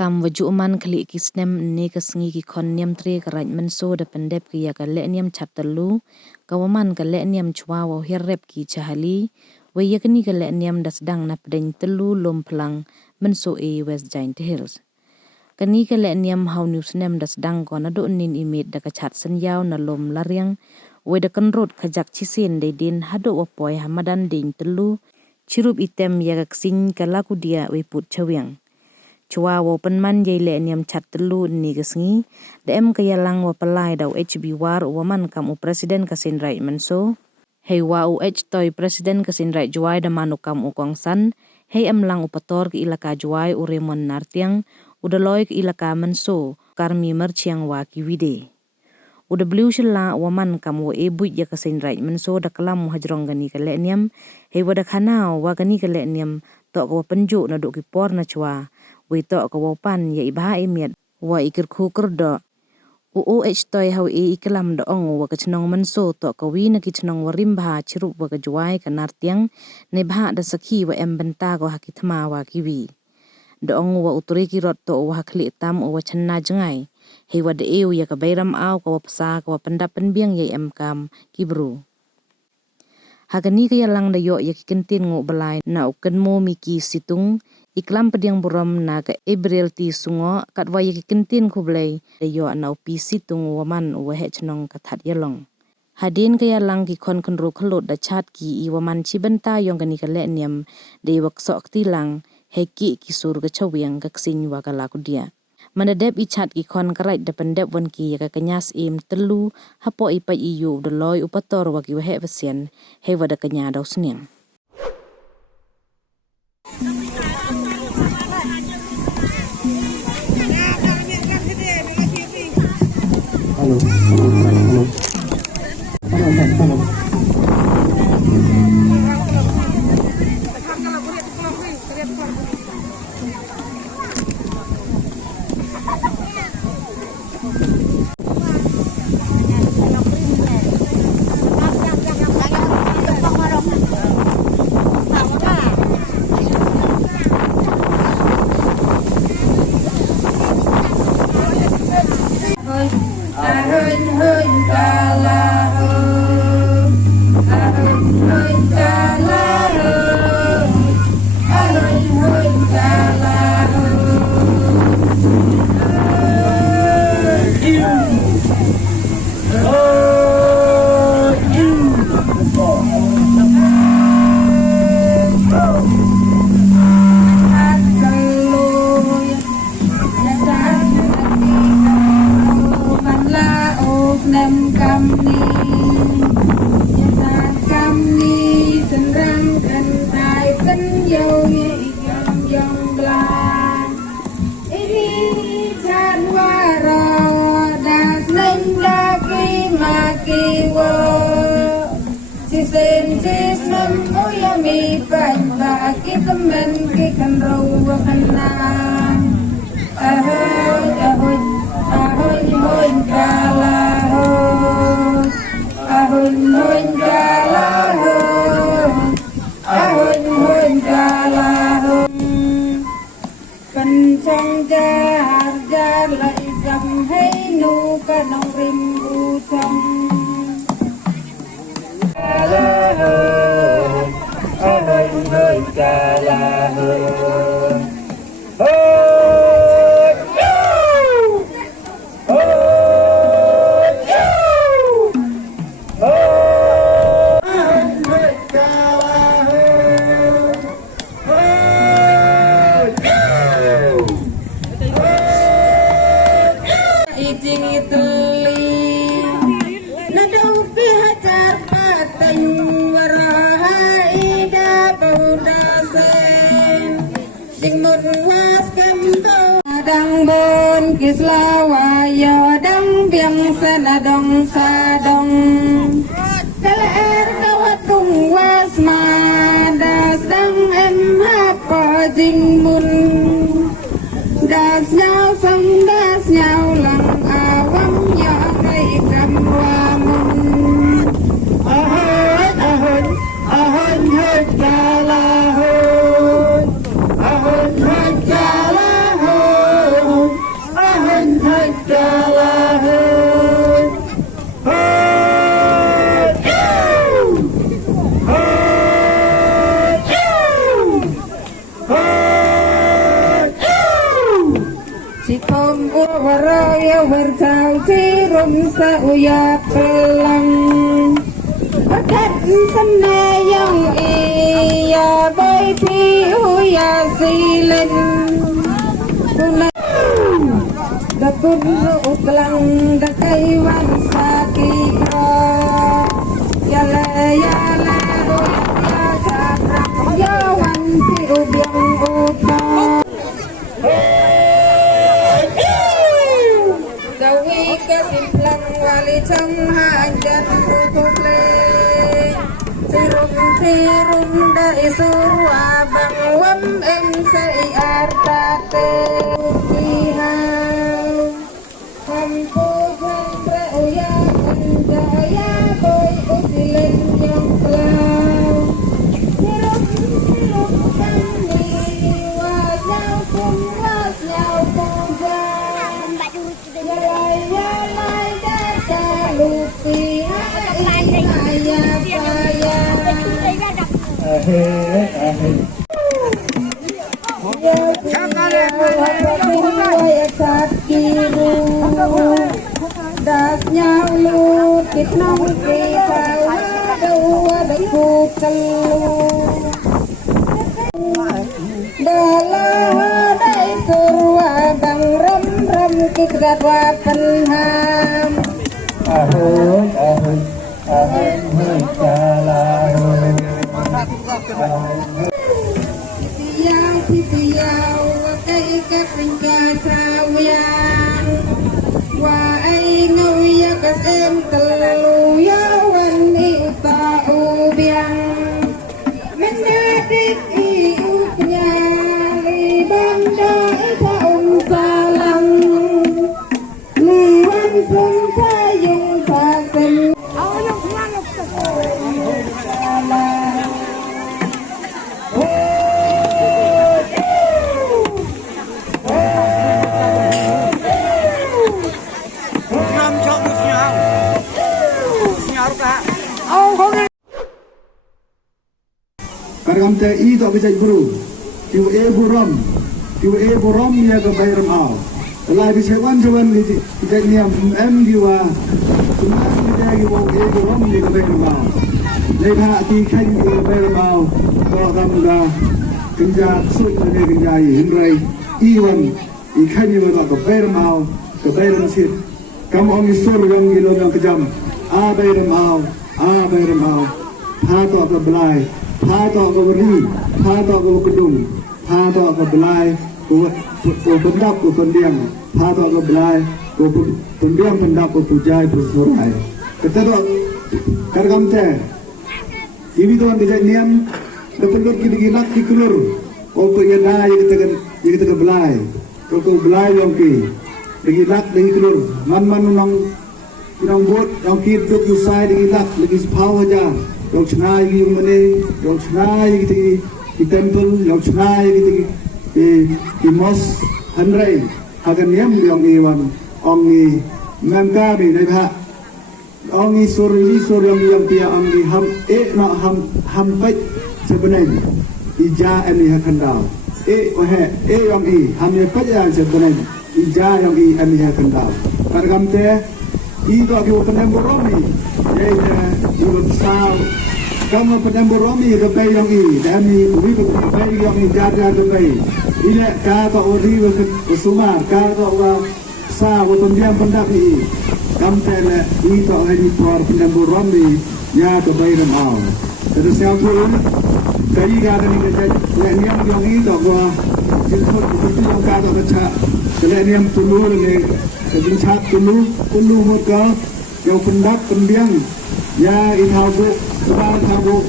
kam waju man kali kisnem ne kesengi ki kon niam tre karaj menso da pendep ki ya kale niam chat telu kawaman kale niam chwa wo hirrep ki chahali we yakni kale niam das dang na pedeng telu lom pelang menso West Giant Hills kani kale niam hau news nem das dang ko na do nin imit da ka chat sen yaw na lom lariang we da kan rot kajak chisin de din hado wapoy hamadan ding telu chirup item ya kaksin kalaku dia we put chawiang chua wo penman jai le niam chat telu ni gesngi dem kaya lang wa pelai dau HB war waman kam u presiden kasin right menso hei wa u toy presiden kasin right juai da manu kam u kongsan hei am lang upator ke ilaka juai u remon nartiang udaloy ke ilaka menso karmi merchiang wa ki wide uda blue shilla waman kam wo ebu ya kasin right menso da kalam hajrong gani kale niam hei wada khana wa gani kale niam to ko penju na do ki por na chua we to ko pan ya iba emiat wa ikir khu kerdo toy hau iklam do ong wa kachnong menso to ko wi na kichnong warim bha chirup wa ka juai kanar tiang ne bha da sakhi wa em benta ko hakithma wa kiwi do ong wa utri ki rot to wa khli tam wa channa jangai hei wa de eu ya ka bairam aw ko psa ko pendap penbiang ya em kam kibru hagani kaya lang da yo ya kikentin ngo balai na uken mo miki situng iklam pediang buram na ka April ti sungo kat wa ya kikentin kublai da yo na upi situng waman wa he chnong kathat yalong hadin kaya lang ki kon konro khlot da chat ki i waman chibenta yong gani ka le niam de wak sok ti lang he ki sur ga chawiang ka ksin wa ka la ku dia manadep i chat ki kon karai da pendep wan ki ya ka kanyas im telu hapo ipa iyu da loy upator wa ki wa he vasian he wa da kanya daw sniang Sikom waraya wartau tirum sa uya pelang akat senayang iya boy pi uya silin dapun utlang dakai wan sakikro yala yala uya kaprang yawan pi ubyang utang gawi kasimplang wali cang hajat ukukle sirum dai suru abang wam em sei artate ukihau hampu jangre uya kanjaya boy usilen yang kelau sirum kami wajau pun wajau pujang yalai data lupi hai saya das nyalu kitnong kita dua deku kelu dalah dai surwa bang ram ram kikrat wa penham Titiau kai ka pinka sawyang wa ai ngauya kasem telu ya wani uta ubiang mendadik iuknya libanda ita salang liwan pun sayung pasem Karena TI tak bisa guru, QA buram ya ke bayar mal. Lai bisa wan tidak niam giwa, semua kita giwa A buram ya ke bayar mal. Lepas ti kan ke bayar mal, kalau kamu dah kerja sulit ni kerja Henry Iwan ikan juga ke bayar mal, ke bayar mesin. Kamu orang isur yang gilo yang kejam, bayar mal, Hato ke belai. Hato ke beri, hato ke kedung, hato ke belai, ke bendap ke pendiam, hato ke belai, ke pendiam bendap ke pujai bersurai. Ketua kargam teh, ini tuan dijak niam, lepas kita gilak di kelur, ke yana yang kita ke belai, ke belai yang digilak di kelur, man unang bot yang kita usai digilak lagi sepau aja. Yang cenai yang mana, yang cenai di temple, yang cenai di mos Henry, akan niam yang iwan, ongi mengkari neha, ongi suri yang dia ongi hampet sebenarnya, ija ini akan dah, yang ham yang pejah sebenarnya, ija yang ini akan dah. Karena teh itu aku penembur romi, jadi besar. Kamu penembur romi kepai yang dan ini kepai yang jaga kepai. Ini kata ori bersumar, kata orang sah pendiam pendak ini. Kamu tele itu hari por penembur romi ya kepai ramau. Terus yang pun dari kata ni kerja yang itu gua itu yang kata kerja. Kalau yang tulu ni kejinchat tulu muka yang pendak pendiam ya itabu tabu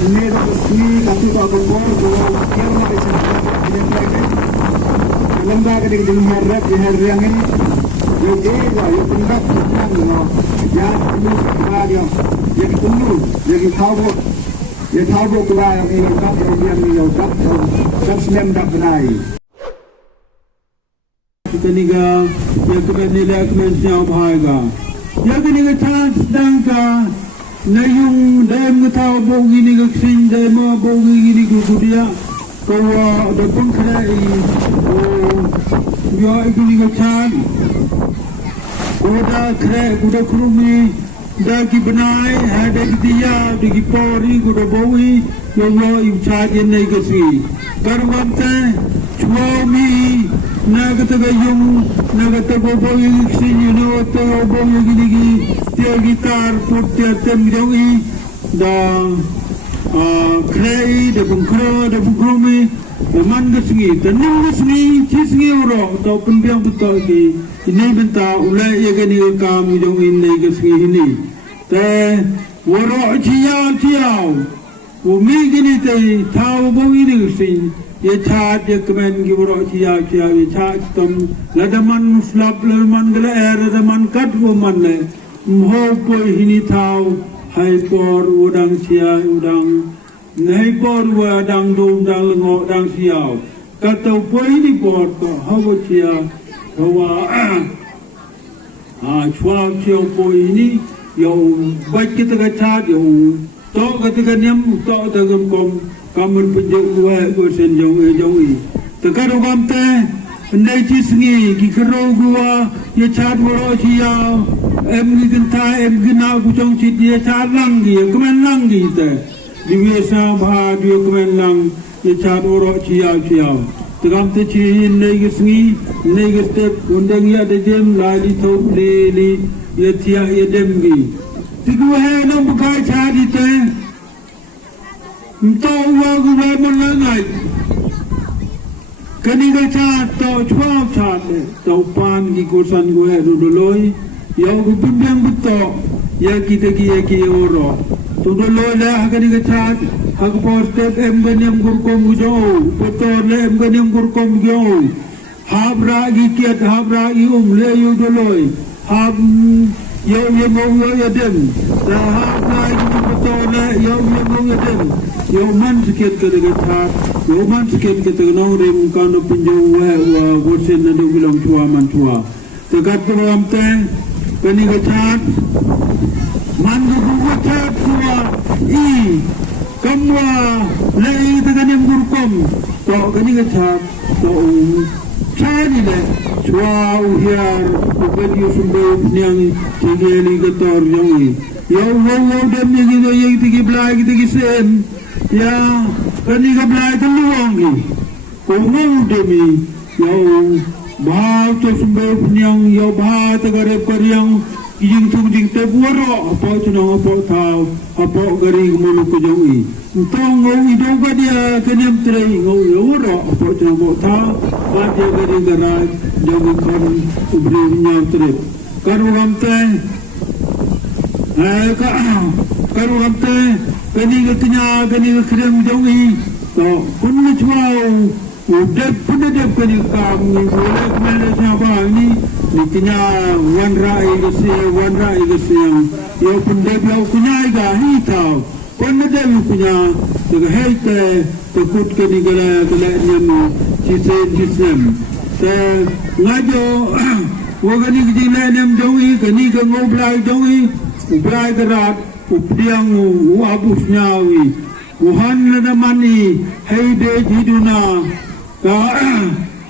ini resmi tapi tak berbuat bahwa yang mana yang lagi lembaga di jumlah di hari yang ini yang pendak ya tulu bagian yang tulu yang tahu kepada yang ini yang senam tak benar. Kita niga yang kita nilai kemensian bahaya. Yang ini kita sedangkan na yung dahil nga tao bogi ni kaksin dahil mga bogi ni kukudia kawa dapun kaya o biya ikuni kaksan kuda kaya kuda kurumi dagi benai dagi dia dagi pori kuda bogi yang yung charge na ikasi karwante chuami na kataga bogi kaksin yun o to bogi gini tiya gitar put tiya tem jongi da klei da bungkro da bungkrumi da man gasngi da nim gasngi chisngi uro da penbiang betul ki ini benta ulai ya gani kam jongi nei gasngi ini te waro chiao umi gini te tau bongi ni gasngi ye chat ye kemen ki waro chiao ye chat tom ladaman flap ladaman gala ladaman kat woman le mhopo hini tau hai por udang sia udang nei por udang dum dang lengo dang siao katau poi ni por ko hawo sia hawa chua chiao poi ni yo bak kita ka chat yo to ka ta nyam to ta gam kom kamun penjau wa go sen jong i tekaro gam te nei chi sngi ki kro gua ye chat woro chiao em ni genta em gina ku chong chit ye cha lang gi kmen lang gi te di we sa bha di kmen lang ye cha ro chiao tegam te chi nei gi sngi nei gi step undang ya de dem la di tho li ye tia ye dem gi ti ku he no bu kai cha di te to wa gu we mon la ngai kani ga cha to chwa cha to pan gi ko san go he ru loi yang berbimbang betul yang kita oro tu dulu lah agak dicat agak posted emganiam gurkom jauh betul lah emganiam gurkom jauh habra gikiat habra le yu dulu hab yang mau ya dem dah habra betul lah yang mau ya dem yang man sikit kedekat yang man sikit kedekat orang kan pinjau wa bosen ada bilang tua man tua tekat dalam teh kani gachat man gu gachat kuwa kamwa lei taganim gurkom to kani gachat to chani le chwa uhiar ukadi sumbe nyang tigeli gator yongi yo dem ni gido yegi tigi blai tigi sem ya kani ga blai tuluangi ko ngom demi yo bahal to sumbe nyang yo bahal tagare pariang kijing tungjing te buaro apa chuna apa thao apa gari mulu ko jongi tong ngoi do ga dia kenyam trei ngoi ro apa chuna apa thao ba dia gari garai jongi kon ubri nyam trei karu gamte karu gamte kani ga kani ga krem jongi to kun chwao udah pun kani kam ni boleh kemana siapa ni niknya wan rai gesi yo pun dia punya iga hi tau pun dia punya juga hei te tekut kani gala nyam sistem te ngajo wagani gila nyam jongi kani ga ngoblai jongi ublai gerat upiang abus nyawi Wuhan lada mani hei de hiduna ka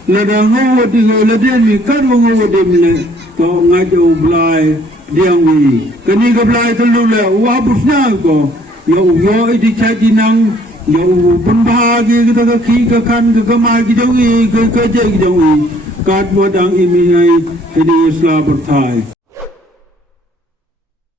lada ngowo tigo lada mi kan ngowo dem le to ngajo blai diang wi kani ga blai telu le wa busna ko yo idi chaji nang yo pun bahagi kita ka ki ka kan ka ma gi jongi ka je gi jongi kat bodang imi ai hedi isla berthai